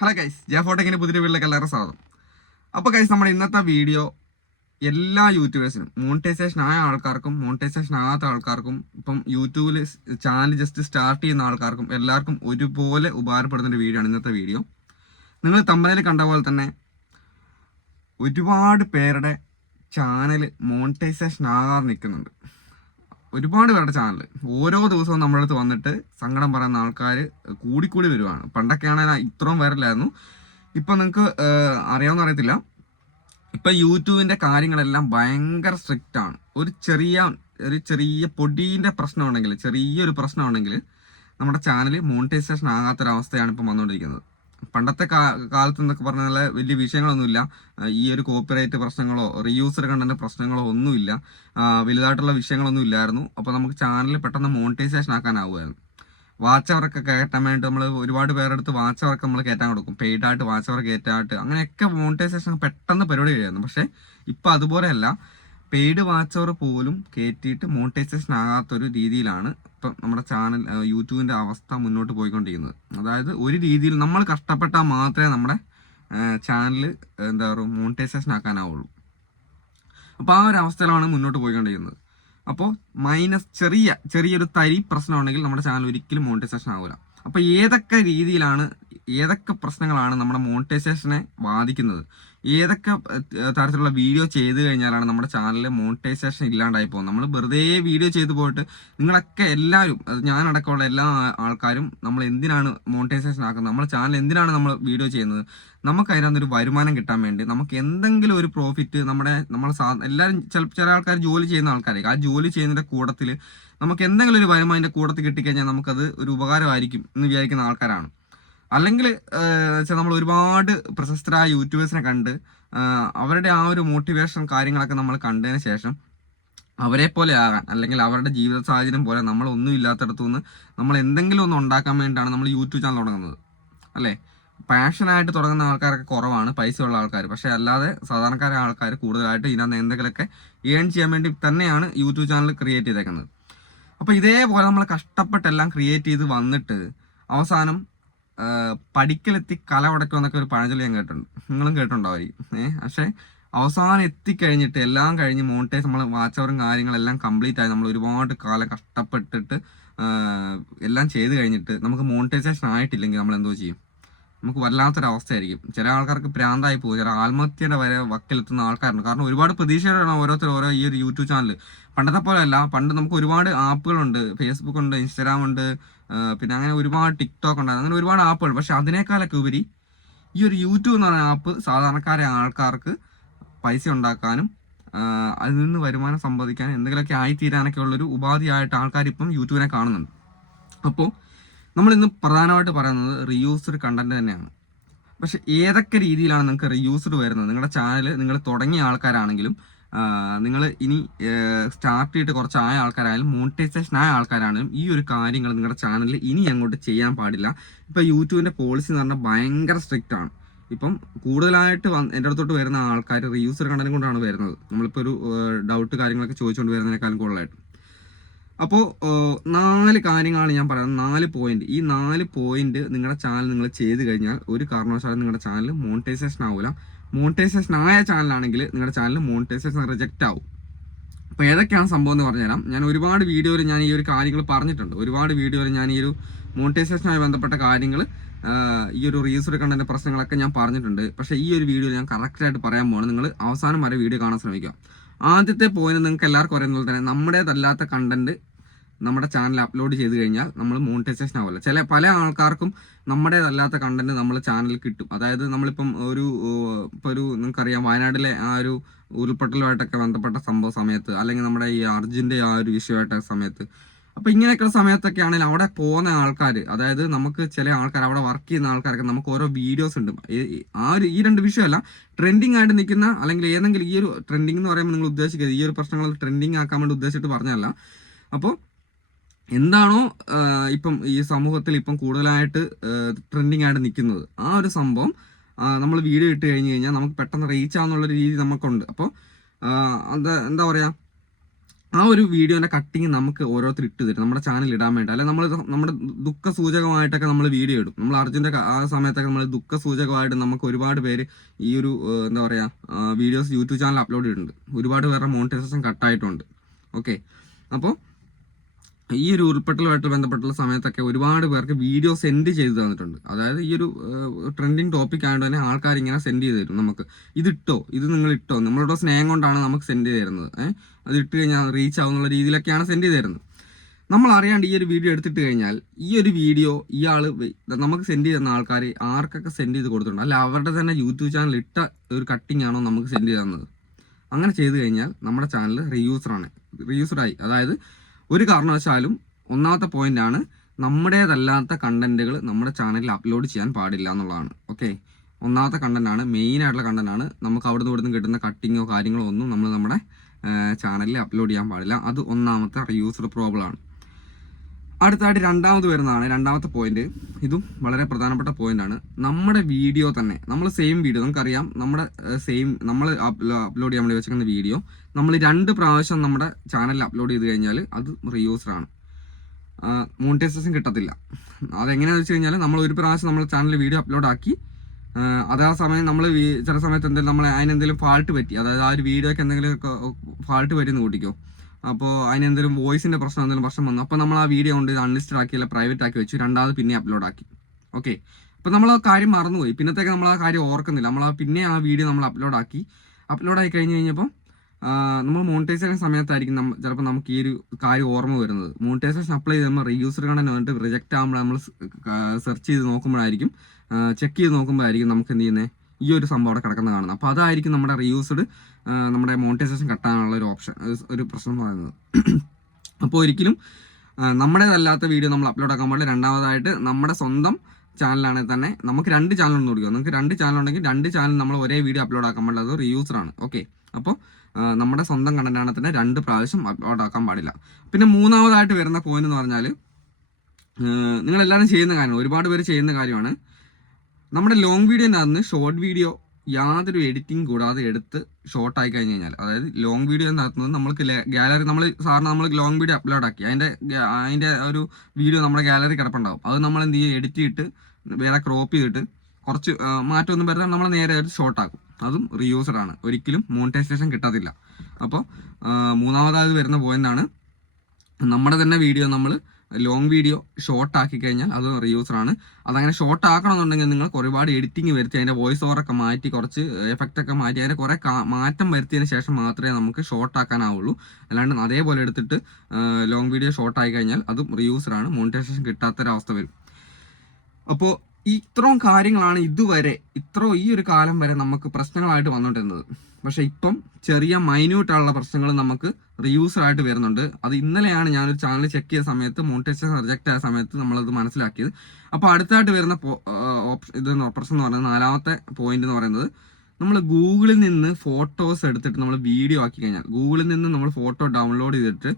Hello guys ജാഫോട്ടെക്കിന് പുതിയ വീട്ടിലേക്ക് എല്ലാവരും സ്വാഗതം. അപ്പോൾ ഗൈസ് നമ്മുടെ ഇന്നത്തെ വീഡിയോ എല്ലാ യൂട്യൂബേഴ്സിനും മോണിറ്റൈസേഷൻ ആയ ആൾക്കാർക്കും മോണിറ്റൈസേഷൻ ആകാത്ത ആൾക്കാർക്കും ഇപ്പം യൂട്യൂബിൽ ചാനൽ ജസ്റ്റ് സ്റ്റാർട്ട് ചെയ്യുന്ന ആൾക്കാർക്കും എല്ലാവർക്കും ഒരുപോലെ ഉപകാരപ്പെടുന്ന ഒരു വീഡിയോ ആണ് ഇന്നത്തെ വീഡിയോ നിങ്ങൾ തമ്പനയിൽ കണ്ട പോലെ തന്നെ ഒരുപാട് പേരുടെ ചാനൽ മോണിറ്റൈസേഷൻ ആകാതെ നിൽക്കുന്നുണ്ട്. ഒരുപാട് പേരുടെ ചാനൽ ഓരോ ദിവസവും നമ്മുടെ അടുത്ത് വന്നിട്ട് സങ്കടം പറയുന്ന ആൾക്കാർ കൂടിക്കൂടി വരുവാണ്. പണ്ടൊക്കെ ആണെങ്കിൽ ഇത്രയും വരില്ലായിരുന്നു ഇപ്പം നിങ്ങൾക്ക് അറിയാമെന്ന് അറിയത്തില്ല. ഇപ്പം യൂട്യൂബിന്റെ കാര്യങ്ങളെല്ലാം ഭയങ്കര സ്ട്രിക്റ്റ് ആണ്. ഒരു ചെറിയ ഒരു ചെറിയ പൊടീന്റെ പ്രശ്നമുണ്ടെങ്കിൽ ചെറിയൊരു പ്രശ്നമുണ്ടെങ്കിൽ നമ്മുടെ ചാനൽ മോണിറ്റൈസേഷൻ ആകാത്തൊരവസ്ഥയാണ് ഇപ്പം വന്നുകൊണ്ടിരിക്കുന്നത്. പണ്ടത്തെ കാലത്ത് എന്നൊക്കെ പറഞ്ഞാൽ വലിയ വിഷയങ്ങളൊന്നുമില്ല. ഈ ഒരു കോപ്പിറൈറ്റ് പ്രശ്നങ്ങളോ റീയൂസർ കണ്ടന്റ് പ്രശ്നങ്ങളോ ഒന്നുമില്ല. വലുതായിട്ടുള്ള വിഷയങ്ങളൊന്നും ഇല്ലായിരുന്നു അപ്പോൾ നമുക്ക് ചാനൽ പെട്ടെന്ന് മോണിറ്റൈസേഷൻ ആക്കാനാവുമായിരുന്നു വാച്ച് അവർക്ക് കയറ്റാൻ വേണ്ടി നമ്മൾ ഒരുപാട് പേരെടുത്ത് വാച്ച് അവർക്ക് നമ്മൾ കയറ്റാൻ കൊടുക്കും. പെയ്ഡ് ആയിട്ട് വാച്ച് അവർ കയറ്റായിട്ട് അങ്ങനെയൊക്കെ മോണിറ്റൈസേഷൻ പെട്ടെന്ന് പരിപാടി കഴിയായിരുന്നു പക്ഷേ ഇപ്പം അതുപോലെയല്ല. പെയ്ഡ് വാച്ച് അവർ പോലും കയറ്റിയിട്ട് മോണിറ്റൈസേഷൻ ആകാത്തൊരു രീതിയിലാണ് ഇപ്പം നമ്മുടെ ചാനൽ യൂട്യൂബിന്റെ അവസ്ഥ മുന്നോട്ട് പോയിക്കൊണ്ടിരിക്കുന്നത്. അതായത് ഒരു രീതിയിൽ നമ്മൾ കഷ്ടപ്പെട്ടാൽ മാത്രമേ നമ്മുടെ ചാനൽ എന്താ പറയുക മോണിറ്റൈസേഷൻ ആക്കാനാവുള്ളൂ. അപ്പോൾ ആ ഒരു അവസ്ഥയിലാണ് മുന്നോട്ട് പോയിക്കൊണ്ടിരിക്കുന്നത്. അപ്പോൾ മൈനസ് ചെറിയ ചെറിയൊരു തരി പ്രശ്നം ഉണ്ടെങ്കിൽ നമ്മുടെ ചാനൽ ഒരിക്കലും മോണിറ്റൈസേഷൻ ആവില്ല. അപ്പോൾ ഏതൊക്കെ രീതിയിലാണ് ഏതൊക്കെ പ്രശ്നങ്ങളാണ് നമ്മുടെ മോണിറ്റൈസേഷനെ ബാധിക്കുന്നത്? ഏതൊക്കെ തരത്തിലുള്ള വീഡിയോ ചെയ്ത് കഴിഞ്ഞാലാണ് നമ്മുടെ ചാനലിൽ മോണിറ്റൈസേഷൻ ഇല്ലാണ്ടായി പോകുന്നത്? നമ്മൾ വെറുതെ വീഡിയോ ചെയ്തു പോയിട്ട് നിങ്ങളൊക്കെ എല്ലാവരും അത് ഞാനടക്കമുള്ള എല്ലാ ആൾക്കാരും നമ്മൾ എന്തിനാണ് മോണിറ്റൈസേഷൻ ആക്കുന്നത്? നമ്മുടെ ചാനൽ എന്തിനാണ് നമ്മൾ വീഡിയോ ചെയ്യുന്നത്? നമുക്ക് അതിനകത്തൊരു വരുമാനം കിട്ടാൻ വേണ്ടി നമുക്ക് എന്തെങ്കിലും ഒരു പ്രോഫിറ്റ് നമ്മുടെ നമ്മൾ എല്ലാവരും ചില ചില ആൾക്കാർ ജോലി ചെയ്യുന്ന ആൾക്കാരായിരിക്കും. ആ ജോലി ചെയ്യുന്നതിന്റെ കൂടത്തിൽ നമുക്ക് എന്തെങ്കിലും ഒരു വരുമാനം അതിന്റെ കൂട്ടത്തിൽ കിട്ടിക്കഴിഞ്ഞാൽ നമുക്കത് ഒരു ഉപകാരമായിരിക്കും എന്ന് വിചാരിക്കുന്ന ആൾക്കാരാണ്. അല്ലെങ്കിൽ നമ്മൾ ഒരുപാട് പ്രശസ്തരായ യൂട്യൂബേഴ്സിനെ കണ്ട് അവരുടെ ആ ഒരു മോട്ടിവേഷൻ കാര്യങ്ങളൊക്കെ നമ്മൾ കണ്ടതിന് ശേഷം അവരെ പോലെ ആകാൻ അല്ലെങ്കിൽ അവരുടെ ജീവിത സാഹചര്യം പോലെ നമ്മൾ ഒന്നും ഇല്ലാത്തടത്തു നിന്ന് നമ്മൾ എന്തെങ്കിലും ഒന്ന് ഉണ്ടാക്കാൻ വേണ്ടിയിട്ടാണ് നമ്മൾ യൂട്യൂബ് ചാനൽ തുടങ്ങുന്നത്. അല്ലേ? പാഷനായിട്ട് തുടങ്ങുന്ന ആൾക്കാരൊക്കെ കുറവാണ് പൈസ ഉള്ള ആൾക്കാർ പക്ഷേ അല്ലാതെ സാധാരണക്കാരായ ആൾക്കാർ കൂടുതലായിട്ട് ഇതിനകത്ത് എന്തെങ്കിലുമൊക്കെ ഏൺ ചെയ്യാൻ വേണ്ടി തന്നെയാണ് യൂട്യൂബ് ചാനൽ ക്രിയേറ്റ് ചെയ്തേക്കുന്നത്. അപ്പോൾ ഇതേപോലെ നമ്മൾ കഷ്ടപ്പെട്ടെല്ലാം ക്രിയേറ്റ് ചെയ്ത് വന്നിട്ട് അവസാനം പഠിക്കലെത്തി കല ഉടക്കും എന്നൊക്കെ ഒരു പഴഞ്ചൊല്ലി ഞാൻ കേട്ടിട്ടുണ്ട്. നിങ്ങളും കേട്ടിട്ടുണ്ടാവും ഏഹ് പക്ഷേ അവസാനം എത്തിക്കഴിഞ്ഞിട്ട് എല്ലാം കഴിഞ്ഞ് മോണിറ്റൈസ് നമ്മൾ വാച്ചവറും കാര്യങ്ങളെല്ലാം കംപ്ലീറ്റ് ആയി നമ്മൾ ഒരുപാട് കാലം കഷ്ടപ്പെട്ടിട്ട് എല്ലാം ചെയ്ത് കഴിഞ്ഞിട്ട് നമുക്ക് മോണിറ്റൈസേഷൻ ആയിട്ടില്ലെങ്കിൽ നമ്മൾ എന്തോ ചെയ്യും? നമുക്ക് വല്ലാത്തൊരവസ്ഥയായിരിക്കും. ചില ആൾക്കാർക്ക് പ്രാന്തായി പോകും ചില ആത്മഹത്യയുടെ വരെ വക്കിലെത്തുന്ന ആൾക്കാരുണ്ട്. കാരണം ഒരുപാട് പ്രതീക്ഷകളാണ് ഓരോരുത്തർ ഓരോ ഈ ഒരു യൂട്യൂബ് ചാനൽ പണ്ടത്തെ പോലെ അല്ല പണ്ട് നമുക്ക് ഒരുപാട് ആപ്പുകളുണ്ട്. ഫേസ്ബുക്ക് ഉണ്ട് ഇൻസ്റ്റാഗ്രാം ഉണ്ട് പിന്നെ അങ്ങനെ ഒരുപാട് ടിക്ടോക്ക് ഉണ്ട്. അങ്ങനെ ഒരുപാട് ആപ്പുകൾ. പക്ഷെ അതിനേക്കാളൊക്കെ ഉപരി ഈ ഒരു യൂട്യൂബ് എന്ന് പറയുന്ന ആപ്പ് സാധാരണക്കാരെ ആൾക്കാർക്ക് പൈസ ഉണ്ടാക്കാനും അതിൽ നിന്ന് വരുമാനം സമ്പാദിക്കാനും എന്തെങ്കിലുമൊക്കെ ആയിത്തീരാനൊക്കെ ഉള്ളൊരു ഉപാധിയായിട്ട് ആൾക്കാർ ഇപ്പം യൂട്യൂബിനെ കാണുന്നുണ്ട്. അപ്പോൾ നമ്മൾ ഇന്ന് പ്രധാനമായിട്ട് പറയുന്നത് റിയൂസ്ഡ് കണ്ടന്റ് തന്നെയാണ്. പക്ഷെ ഏതൊക്കെ രീതിയിലാണ് നിങ്ങൾക്ക് റിയൂസ്ഡ് വരുന്നത്? നിങ്ങളുടെ ചാനൽ നിങ്ങൾ തുടങ്ങിയ ആൾക്കാരാണെങ്കിലും നിങ്ങൾ ഇനി സ്റ്റാർട്ട് ചെയ്തിട്ട് കുറച്ചായ ആൾക്കാരായാലും മോണിറ്റൈസേഷൻ ആയ ആൾക്കാരാണെങ്കിലും ഈ ഒരു കാര്യങ്ങൾ നിങ്ങളുടെ ചാനലിൽ ഇനി അങ്ങോട്ട് ചെയ്യാൻ പാടില്ല. ഇപ്പം യൂട്യൂബിന്റെ പോളിസി എന്ന് പറഞ്ഞാൽ ഭയങ്കര സ്ട്രിക്റ്റ് ആണ്. ഇപ്പം കൂടുതലായിട്ട് വന്ന് എന്റെ അടുത്തോട്ട് വരുന്ന ആൾക്കാർ റിയൂസർ കണ്ടന്റ് കൊണ്ടാണ് വരുന്നത്. നമ്മളിപ്പോൾ ഒരു ഡൗട്ട് കാര്യങ്ങളൊക്കെ ചോദിച്ചുകൊണ്ട് വരുന്നതിനേക്കാളും കൂടുതലായിട്ട്. അപ്പോൾ നാല് കാര്യങ്ങളാണ് ഞാൻ പറയുന്നത്. നാല് പോയിന്റ് ഈ നാല് പോയിന്റ് നിങ്ങളുടെ ചാനൽ നിങ്ങൾ ചെയ്ത് കഴിഞ്ഞാൽ ഒരു കാരണവശാലും നിങ്ങളുടെ ചാനൽ മോണിറ്റൈസേഷൻ ആവില്ല മോണിറ്റൈസേഷൻ ആയ ചാനലാണെങ്കിൽ നിങ്ങളുടെ ചാനൽ മോണിറ്റൈസേഷൻ റിജക്റ്റ് ആവും. അപ്പോൾ ഏതൊക്കെയാണ് സംഭവം എന്ന് പറഞ്ഞുതരാം. ഞാൻ ഒരുപാട് വീഡിയോയിൽ ഞാൻ ഈ ഒരു കാര്യങ്ങൾ പറഞ്ഞിട്ടുണ്ട്. ഒരുപാട് വീഡിയോയിൽ ഞാൻ ഈ ഒരു മോണിറ്റൈസേഷനുമായി ബന്ധപ്പെട്ട കാര്യങ്ങൾ ഈ ഒരു റീസർ കണ്ടതിന്റെ പ്രശ്നങ്ങളൊക്കെ ഞാൻ പറഞ്ഞിട്ടുണ്ട്. പക്ഷേ ഈ ഒരു വീഡിയോ ഞാൻ കറക്റ്റായിട്ട് പറയാൻ പോകണം നിങ്ങൾ അവസാനം വരെ വീഡിയോ കാണാൻ ശ്രമിക്കുക. ആദ്യത്തെ പോയിന്റ് നിങ്ങൾക്ക് എല്ലാവർക്കും അറിയുന്നത് പോലെ തന്നെ നമ്മുടേതല്ലാത്ത കണ്ടന്റ് നമ്മുടെ ചാനൽ അപ്ലോഡ് ചെയ്ത് കഴിഞ്ഞാൽ നമ്മൾ മോണിറ്റൈസേഷൻ ആവില്ല ചില പല ആൾക്കാർക്കും നമ്മുടേതല്ലാത്ത കണ്ടന്റ് നമ്മൾ ചാനലിൽ കിട്ടും. അതായത് നമ്മളിപ്പം ഒരു ഇപ്പോൾ ഇപ്പൊ ഒരു നിങ്ങൾക്കറിയാം വയനാട്ടിലെ ആ ഒരു ഉരുൾപൊട്ടലുമായിട്ടൊക്കെ ബന്ധപ്പെട്ട സംഭവ സമയത്ത് അല്ലെങ്കിൽ നമ്മുടെ ഈ അർജുന്റെ ആ ഒരു വിഷയമായിട്ട സമയത്ത്. അപ്പോൾ ഇങ്ങനെയൊക്കെയുള്ള സമയത്തൊക്കെ ആണെങ്കിൽ അവിടെ പോകുന്ന ആൾക്കാർ അതായത് നമുക്ക് ചില ആൾക്കാർ അവിടെ വർക്ക് ചെയ്യുന്ന ആൾക്കാരൊക്കെ നമുക്ക് ഓരോ വീഡിയോസ് ഉണ്ട്. ആ ഒരു ഈ രണ്ട് വിഷയമല്ല ട്രെൻഡിങ് ആയിട്ട് നിൽക്കുന്ന അല്ലെങ്കിൽ ഏതെങ്കിലും ഈ ഒരു ട്രെൻഡിങ് എന്ന് പറയുമ്പോൾ നിങ്ങൾ ഉദ്ദേശിക്കരുത്. ഈ ഒരു പ്രശ്നങ്ങൾ ട്രെൻഡിങ് ആക്കാൻ വേണ്ടി ഉദ്ദേശിച്ചിട്ട് പറഞ്ഞതല്ല. അപ്പോൾ എന്താണോ ഇപ്പം ഈ സമൂഹത്തിൽ ഇപ്പം കൂടുതലായിട്ട് ട്രെൻഡിങ് ആയിട്ട് നിൽക്കുന്നത്. ആ ഒരു സംഭവം നമ്മൾ വീഡിയോ ഇട്ട് കഴിഞ്ഞ് കഴിഞ്ഞാൽ നമുക്ക് പെട്ടെന്ന് റീച്ച് ആവുന്നുള്ള രീതി നമുക്കുണ്ട്. അപ്പോൾ എന്താ എന്താ പറയുക ആ ഒരു വീഡിയോന്റെ കട്ടിങ് നമുക്ക് ഓരോരുത്തർ ഇട്ട് തരും. നമ്മുടെ ചാനൽ ഇടാൻ വേണ്ടി. അല്ലെ നമ്മൾ നമ്മുടെ ദുഃഖ സൂചകമായിട്ടൊക്കെ നമ്മൾ വീഡിയോ ഇടും. നമ്മൾ അർജുന്റെ ആ സമയത്തൊക്കെ നമ്മൾ ദുഃഖ സൂചകമായിട്ട് നമുക്ക് ഒരുപാട് പേര് ഈ ഒരു എന്താ പറയുക വീഡിയോസ് യൂട്യൂബ് ചാനൽ അപ്ലോഡ് ചെയ്തിട്ടുണ്ട് ഒരുപാട് പേരുടെ മോണിറ്റൈസേഷൻ കട്ടായിട്ടുണ്ട്. ഓക്കെ. അപ്പോൾ ഈ ഒരു ഉരുൾപൊട്ടലുമായിട്ട് ബന്ധപ്പെട്ടുള്ള സമയത്തൊക്കെ ഒരുപാട് പേർക്ക് വീഡിയോ സെൻഡ് ചെയ്തു തന്നിട്ടുണ്ട്. അതായത് ഈ ഒരു ട്രെൻഡിങ് ടോപ്പിക് ആയതുകൊണ്ട് തന്നെ ആൾക്കാർ ഇങ്ങനെ സെൻഡ് ചെയ്ത് തരും നമുക്ക്. ഇതിട്ടോ? ഇത് നിങ്ങൾ ഇട്ടോ നമ്മളുടെ സ്നേഹം കൊണ്ടാണ് നമുക്ക് സെൻഡ് ചെയ്ത് തരുന്നത്. ഏഹ് അത് ഇട്ട് കഴിഞ്ഞാൽ റീച്ച് ആവുന്നുള്ള രീതിയിലൊക്കെയാണ് സെൻഡ് ചെയ്ത് തരുന്നത്. നമ്മൾ അറിയാണ്ട് ഈ ഒരു വീഡിയോ എടുത്തിട്ട് കഴിഞ്ഞാൽ ഈ ഒരു വീഡിയോ ഇയാൾ നമുക്ക് സെൻഡ് ചെയ്യുന്ന ആൾക്കാർ ആർക്കൊക്കെ സെൻഡ് ചെയ്ത് കൊടുത്തിട്ടുണ്ട്? അല്ല അവരുടെ തന്നെ യൂട്യൂബ് ചാനൽ ഇട്ട ഒരു കട്ടിംഗ് ആണോ നമുക്ക് സെൻഡ് ചെയ്ത് തന്നത്? അങ്ങനെ ചെയ്ത് കഴിഞ്ഞാൽ നമ്മുടെ ചാനൽ റീയൂസറാണ് റീയൂസറായി അതായത് ഒരു കാരണവശാലും ഒന്നാമത്തെ പോയിന്റ് ആണ് നമ്മുടേതല്ലാത്ത കണ്ടന്റുകൾ നമ്മുടെ ചാനലിൽ അപ്ലോഡ് ചെയ്യാൻ പാടില്ല എന്നുള്ളതാണ്. ഓക്കെ ഒന്നാമത്തെ കണ്ടന്റ് ആണ് മെയിൻ ആയിട്ടുള്ള കണ്ടന്റ് ആണ്. നമുക്ക് അവിടുന്ന് ഇവിടുന്ന് കിട്ടുന്ന കട്ടിങ്ങോ കാര്യങ്ങളോ ഒന്നും നമ്മൾ നമ്മുടെ ചാനലിൽ അപ്ലോഡ് ചെയ്യാൻ പാടില്ല. അത് ഒന്നാമത്തെ റിയൂസ്ഡ് പ്രോബ്ലം ആണ്. അടുത്തായിട്ട് രണ്ടാമത് വരുന്നതാണ് രണ്ടാമത്തെ പോയിന്റ് ഇതും വളരെ പ്രധാനപ്പെട്ട പോയിന്റ് ആണ്. നമ്മുടെ വീഡിയോ തന്നെ നമ്മൾ സെയിം വീഡിയോ നമുക്കറിയാം നമ്മുടെ സെയിം നമ്മൾ അപ്ലോഡ് ചെയ്യാൻ വേണ്ടി വെച്ചിരിക്കുന്ന വീഡിയോ നമ്മൾ രണ്ട് പ്രാവശ്യം നമ്മുടെ ചാനലിൽ അപ്ലോഡ് ചെയ്ത് കഴിഞ്ഞാൽ അത് റീയൂസർ ആണ്. മോണിറ്റൈസേഷൻ കിട്ടത്തില്ല. അതെങ്ങനെയാണെന്ന് വെച്ച് കഴിഞ്ഞാൽ നമ്മൾ ഒരു പ്രാവശ്യം നമ്മുടെ ചാനലിൽ വീഡിയോ അപ്ലോഡ് ആക്കി അതാ സമയം നമ്മൾ ചില സമയത്ത് എന്തെങ്കിലും നമ്മൾ അതിനെന്തെങ്കിലും ഫാൾട്ട് പറ്റി അതായത് ആ ഒരു വീഡിയോക്ക് എന്തെങ്കിലും ഫാൾട്ട് പറ്റിയെന്ന് കൂട്ടിക്കോ. അപ്പോൾ അതിനെന്തെങ്കിലും വോയിസിന്റെ പ്രശ്നം എന്തെങ്കിലും പ്രശ്നം വന്നു. അപ്പോൾ നമ്മൾ ആ വീഡിയോ കൊണ്ട് അൺലിസ്റ്റഡ് ആക്കി പ്രൈവറ്റ് ആക്കി വെച്ചു. രണ്ടാമത് പിന്നെ അപ്ലോഡ് ആക്കി. ഓക്കെ അപ്പോൾ നമ്മൾ ആ കാര്യം മറന്നുപോയി. പിന്നത്തേക്ക് നമ്മൾ ആ കാര്യം ഓർക്കുന്നില്ല. നമ്മൾ ആ പിന്നെ ആ വീഡിയോ നമ്മൾ അപ്ലോഡ് ആക്കി. അപ്ലോഡ് ആയി കഴിഞ്ഞ് കഴിഞ്ഞപ്പോൾ നമ്മൾ മോണിറ്റൈസ് ചെയ്യുന്ന സമയത്തായിരിക്കും നമ്മൾ ചിലപ്പോൾ നമുക്ക് ഈ ഒരു കാര്യം ഓർമ്മ വരുന്നത്. മോണിറ്റൈസേഷൻ അപ്ലൈ ചെയ്ത് നമ്മൾ റീയൂസർ കണ്ടന്റ് വന്നിട്ട് റിജക്റ്റ് ആകുമ്പോൾ നമ്മൾ സെർച്ച് ചെയ്ത് നോക്കുമ്പോഴായിരിക്കും ചെക്ക് ചെയ്ത് നോക്കുമ്പോഴായിരിക്കും നമുക്ക് എന്ത് ചെയ്യുന്നത് ഈ ഒരു സംഭവം അവിടെ കിടക്കുന്നത് കാണുന്നത്. അപ്പോൾ അതായിരിക്കും നമ്മുടെ റീയൂസ്ഡ് നമ്മുടെ മോണിറ്റൈസേഷൻ കട്ടാനുള്ള ഒരു ഓപ്ഷൻ ഒരു പ്രശ്നം എന്ന് പറയുന്നത്. അപ്പോൾ ഒരിക്കലും നമ്മുടേതല്ലാത്ത വീഡിയോ നമ്മൾ അപ്ലോഡ് ആക്കാൻ പാടില്ല. രണ്ടാമതായിട്ട് നമ്മുടെ സ്വന്തം ചാനലാണെങ്കിൽ തന്നെ നമുക്ക് രണ്ട് ഒന്നും കൊടുക്കുക. നമുക്ക് രണ്ട് ചാനൽ ഉണ്ടെങ്കിൽ രണ്ട് ചാനൽ നമ്മൾ ഒരേ വീഡിയോ അപ്ലോഡ് ആക്കാൻ പാടില്ല. അത് റീയൂസറാണ് ഓക്കെ അപ്പോൾ നമ്മുടെ സ്വന്തം കണ്ടന്റാണ് തന്നെ രണ്ട് പ്രാവശ്യം അപ്ലോഡ് ആക്കാൻ പാടില്ല. പിന്നെ മൂന്നാമതായിട്ട് വരുന്ന പോയിന്റ് എന്ന് പറഞ്ഞാൽ നിങ്ങൾ എല്ലാവരും ചെയ്യുന്ന കാര്യമാണ് ഒരുപാട് പേര് ചെയ്യുന്ന കാര്യമാണ്. നമ്മുടെ ലോങ് വീഡിയോന്റെ അന്ന് ഷോർട്ട് വീഡിയോ യാതൊരു എഡിറ്റിംഗ് കൂടാതെ എടുത്ത് ഷോർട്ട് ആയി കഴിഞ്ഞ് കഴിഞ്ഞാൽ അതായത് ലോങ് വീഡിയോ നടത്തുന്നത് നമ്മൾക്ക് ഗാലറി നമ്മൾ സാറിന് നമ്മൾ ലോങ് വീഡിയോ അപ്ലോഡ് ആക്കി. അതിന്റെ അതിന്റെ ഒരു വീഡിയോ നമ്മുടെ ഗാലറി കിടപ്പുണ്ടാവും. അത് നമ്മൾ എന്ത് ചെയ്യും? എഡിറ്റ് ചെയ്തിട്ട് വേറെ ക്രോപ്പ് ചെയ്തിട്ട് കുറച്ച് മാറ്റമൊന്നും വരുത്താൻ നമ്മൾ നേരെ ഒരു ഷോർട്ട് ആക്കും. അതും റീയൂസഡ് ആണ്. ഒരിക്കലും മോണിറ്റൈസേഷൻ കിട്ടത്തില്ല അപ്പോൾ മൂന്നാമതായത് വരുന്ന പോയിന്റ് ആണ് നമ്മുടെ തന്നെ വീഡിയോ നമ്മൾ ലോങ് വീഡിയോ ഷോർട്ട് ആക്കി കഴിഞ്ഞാൽ അത് റിയൂസറാണ് അതങ്ങനെ ഷോർട്ട് ആക്കണമെന്നുണ്ടെങ്കിൽ നിങ്ങൾ ഒരുപാട് എഡിറ്റിംഗ് വരുത്തി അതിന്റെ വോയിസ് ഓവറൊക്കെ മാറ്റി കുറച്ച് എഫക്റ്റ് ഒക്കെ മാറ്റി അതിന്റെ കുറേ മാറ്റം വരുത്തിയതിന് ശേഷം മാത്രമേ നമുക്ക് ഷോർട്ട് ആക്കാനാവുള്ളൂ. അല്ലാണ്ട് അതേപോലെ എടുത്തിട്ട് ലോങ് വീഡിയോ ഷോർട്ട് ആയി കഴിഞ്ഞാൽ അതും റിയൂസറാണ് മോണിറ്റൈസേഷൻ കിട്ടാത്തൊരവസ്ഥ വരും. അപ്പോൾ ഇത്രയും കാര്യങ്ങളാണ് ഇതുവരെ ഇത്ര ഈ ഒരു കാലം വരെ നമുക്ക് പ്രശ്നങ്ങളായിട്ട് വന്നുകൊണ്ടിരുന്നത് പക്ഷെ ഇപ്പം ചെറിയ മൈന്യൂട്ടായുള്ള പ്രശ്നങ്ങൾ നമുക്ക് റീയൂസർ ആയിട്ട് വരുന്നുണ്ട്. അത് ഇന്നലെയാണ് ഞാനൊരു ചാനൽ ചെക്ക് ചെയ്ത സമയത്ത് മോണിറ്റൈസേഷൻ റിജക്റ്റ് ആയ സമയത്ത് നമ്മളത് മനസ്സിലാക്കിയത്. അപ്പോൾ അടുത്തായിട്ട് വരുന്ന ഓപ്ഷൻ ഇത് പ്രശ്നം എന്ന് പറയുന്നത് നാലാമത്തെ പോയിന്റ് എന്ന് പറയുന്നത് നമ്മൾ ഗൂഗിളിൽ നിന്ന് ഫോട്ടോസ് എടുത്തിട്ട് നമ്മൾ വീഡിയോ ആക്കി കഴിഞ്ഞാൽ ഗൂഗിളിൽ നിന്ന് നമ്മൾ ഫോട്ടോ ഡൗൺലോഡ് ചെയ്തിട്ട്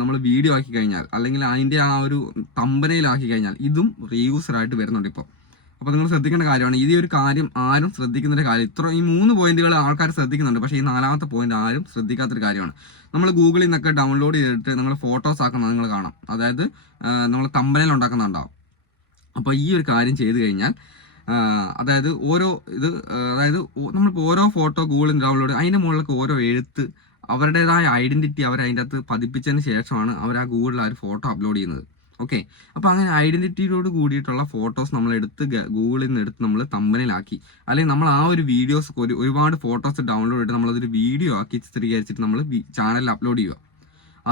നമ്മൾ വീഡിയോ ആക്കി കഴിഞ്ഞാൽ അല്ലെങ്കിൽ അതിന്റെ ആ ഒരു തമ്പനയിലാക്കി കഴിഞ്ഞാൽ ഇതും റീയൂസർ ആയിട്ട് വരുന്നുണ്ട് ഇപ്പോൾ അപ്പോൾ നിങ്ങൾ ശ്രദ്ധിക്കേണ്ട കാര്യമാണ്. ഈ ഒരു കാര്യം ആരും ശ്രദ്ധിക്കുന്നൊരു കാര്യം ഇത്ര ഈ മൂന്ന് പോയിന്റുകൾ ആൾക്കാർ ശ്രദ്ധിക്കുന്നുണ്ട്. പക്ഷേ ഈ നാലാമത്തെ പോയിന്റ് ആരും ശ്രദ്ധിക്കാത്തൊരു കാര്യമാണ്. നമ്മൾ ഗൂഗിളിൽ നിന്നൊക്കെ ഡൗൺലോഡ് ചെയ്തിട്ട് നിങ്ങൾ ഫോട്ടോസ് ആക്കുന്നത് നിങ്ങൾ കാണാം. അതായത് നമ്മൾ തമ്പനയിൽ ഉണ്ടാക്കുന്നുണ്ടാവും. അപ്പോൾ ഈ ഒരു കാര്യം ചെയ്തു കഴിഞ്ഞാൽ അതായത് ഓരോ ഇത് അതായത് നമ്മളിപ്പോൾ ഓരോ ഫോട്ടോ ഗൂഗിളിൽ ഡൗൺലോഡ് അതിന്റെ മുകളിലൊക്കെ ഓരോ എഴുത്ത് അവരുടേതായ ഐഡന്റിറ്റി അവർ അതിന്റെ അകത്ത് പതിപ്പിച്ചതിന് ശേഷമാണ് അവർ ആ ഗൂഗിളിൽ ആ ഒരു ഫോട്ടോ അപ്ലോഡ് ചെയ്യുന്നത്. ഓക്കെ അപ്പോൾ അങ്ങനെ ഐഡന്റിറ്റിയോട് കൂടിയിട്ടുള്ള ഫോട്ടോസ് നമ്മൾ എടുത്ത് ഗൂഗിളിൽ നിന്ന് എടുത്ത് നമ്മൾ തമ്പനിലാക്കി അല്ലെങ്കിൽ നമ്മൾ ആ ഒരു വീഡിയോസ് ഒരു ഒരുപാട് ഫോട്ടോസ് ഡൗൺലോഡ് ചെയ്തിട്ട് നമ്മളതൊരു വീഡിയോ ആക്കി ചിത്രീകരിച്ചിട്ട് നമ്മൾ ചാനലിൽ അപ്ലോഡ് ചെയ്യുക.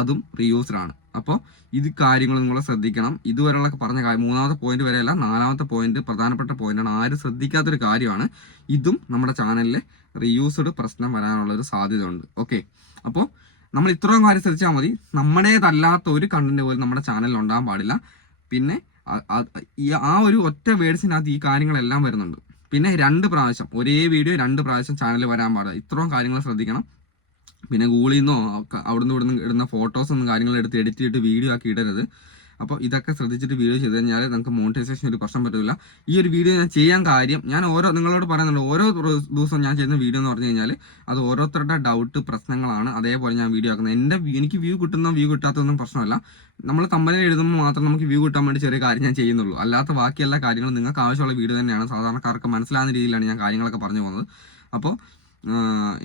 അതും റീയൂസ്ഡ് ആണ്. അപ്പോൾ ഇത് കാര്യങ്ങൾ നിങ്ങൾ ശ്രദ്ധിക്കണം. ഇതുവരെയുള്ള പറഞ്ഞ കാര്യം മൂന്നാമത്തെ പോയിന്റ് വരെയല്ല നാലാമത്തെ പോയിന്റ് പ്രധാനപ്പെട്ട പോയിന്റാണ് ആരും ശ്രദ്ധിക്കാത്തൊരു കാര്യമാണ്. ഇതും നമ്മുടെ ചാനലിലെ റീയൂസ്ഡ് പ്രശ്നം വരാനുള്ള ഒരു സാധ്യതയുണ്ട്. ഓക്കെ അപ്പോൾ നമ്മൾ ഇത്രയും കാര്യം ശ്രദ്ധിച്ചാൽ മതി. നമ്മുടേതല്ലാത്ത ഒരു കണ്ടന്റ് പോലും നമ്മുടെ ചാനലിൽ ഉണ്ടാകാൻ പാടില്ല. പിന്നെ ആ ഒരു ഒറ്റ വേർഡ്സിനകത്ത് ഈ കാര്യങ്ങളെല്ലാം വരുന്നുണ്ട്. പിന്നെ രണ്ട് പ്രാവശ്യം ഒരേ വീഡിയോ രണ്ട് പ്രാവശ്യം ചാനലിൽ വരാൻ പാടില്ല. ഇത്രയും കാര്യങ്ങൾ ശ്രദ്ധിക്കണം. പിന്നെ ഗൂഗിളിൽ നിന്നോ അവിടുന്ന് ഇവിടുന്ന് ഇടുന്ന ഫോട്ടോസ് ഒന്നും കാര്യങ്ങൾ എടുത്ത് എഡിറ്റ് ചെയ്തിട്ട് വീഡിയോ ആക്കി ഇടരുത്. അപ്പോൾ ഇതൊക്കെ ശ്രദ്ധിച്ചിട്ട് വീഡിയോ ചെയ്ത് കഴിഞ്ഞാൽ നമുക്ക് മോണിറ്റൈസേഷൻ ഒരു പ്രശ്നം പറ്റില്ല ഈ ഒരു വീഡിയോ ഞാൻ ചെയ്യാൻ കാര്യം ഞാൻ ഓരോ നിങ്ങളോട് പറയുന്നുണ്ട് ഓരോ ദിവസവും ഞാൻ ചെയ്യുന്ന വീഡിയോ എന്ന് പറഞ്ഞു കഴിഞ്ഞാൽ അത് ഓരോരുത്തരുടെ ഡൗട്ട് പ്രശ്നങ്ങളാണ്. അതേപോലെ ഞാൻ വീഡിയോ ആക്കുന്നത്. എന്റെ എനിക്ക് വ്യൂ കിട്ടുന്ന വ്യൂ കിട്ടാത്തതൊന്നും പ്രശ്നമല്ല. നമ്മൾ തമ്മിൽ എഴുതുമ്പോൾ മാത്രം നമുക്ക് വ്യൂ കിട്ടാൻ വേണ്ടി ചെറിയ കാര്യം ഞാൻ ചെയ്യുന്നുള്ളൂ. അല്ലാത്ത ബാക്കി എല്ലാ കാര്യങ്ങളും നിങ്ങൾക്ക് ആവശ്യമുള്ള വീഡിയോ തന്നെയാണ്. സാധാരണക്കാർക്ക് മനസ്സിലാകുന്ന രീതിയിലാണ് ഞാൻ കാര്യങ്ങളൊക്കെ പറഞ്ഞു പോകുന്നത്. അപ്പോൾ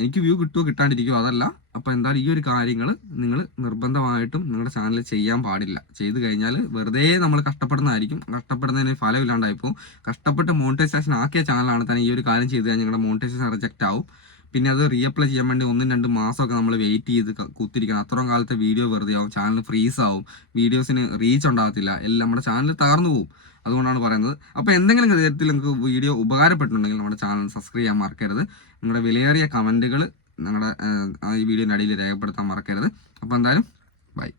എനിക്ക് വ്യൂ കിട്ടുമോ കിട്ടാണ്ടിരിക്കുമോ അതല്ല. അപ്പോൾ എന്തായാലും ഈ ഒരു കാര്യങ്ങൾ നിങ്ങൾ നിർബന്ധമായിട്ടും നിങ്ങളുടെ ചാനൽ ചെയ്യാൻ പാടില്ല. ചെയ്തു കഴിഞ്ഞാൽ വെറുതെ നമ്മൾ കഷ്ടപ്പെടുന്നതായിരിക്കും. കഷ്ടപ്പെടുന്നതിന് ഫലമില്ലാണ്ടായിപ്പോൾ കഷ്ടപ്പെട്ട് മോണിറ്റൈസേഷൻ ആക്കിയ ചാനലാണ് തന്നെ ഈ ഒരു കാര്യം ചെയ്ത് കഴിഞ്ഞാൽ നിങ്ങളുടെ മോണിറ്റൈസേഷൻ റിജക്റ്റ് ആവും. പിന്നെ അത് റീഅപ്ലൈ ചെയ്യാൻ വേണ്ടി ഒന്നും രണ്ടും മാസമൊക്കെ നമ്മൾ വെയിറ്റ് ചെയ്ത് കുത്തിരിക്കണം. അത്രയും കാലത്തെ വീഡിയോ വെറുതെ ആവും. ചാനൽ ഫ്രീസ് ആവും. വീഡിയോസിന് റീച്ച് ഉണ്ടാകത്തില്ല. എല്ലാം നമ്മുടെ ചാനൽ തകർന്നു പോകും അതുകൊണ്ടാണ് പറയുന്നത്. അപ്പോൾ എന്തെങ്കിലും തരത്തിൽ നിങ്ങൾക്ക് വീഡിയോ ഉപകാരപ്പെട്ടിട്ടുണ്ടെങ്കിൽ നമ്മുടെ ചാനൽ സബ്സ്ക്രൈബ് ചെയ്യാൻ മറക്കരുത്. നിങ്ങളുടെ വിലയേറിയ കമന്റുകൾ നിങ്ങളുടെ ഈ വീഡിയോന്റെ അടിയിൽ രേഖപ്പെടുത്താൻ മറക്കരുത്. അപ്പോൾ എന്തായാലും ബൈ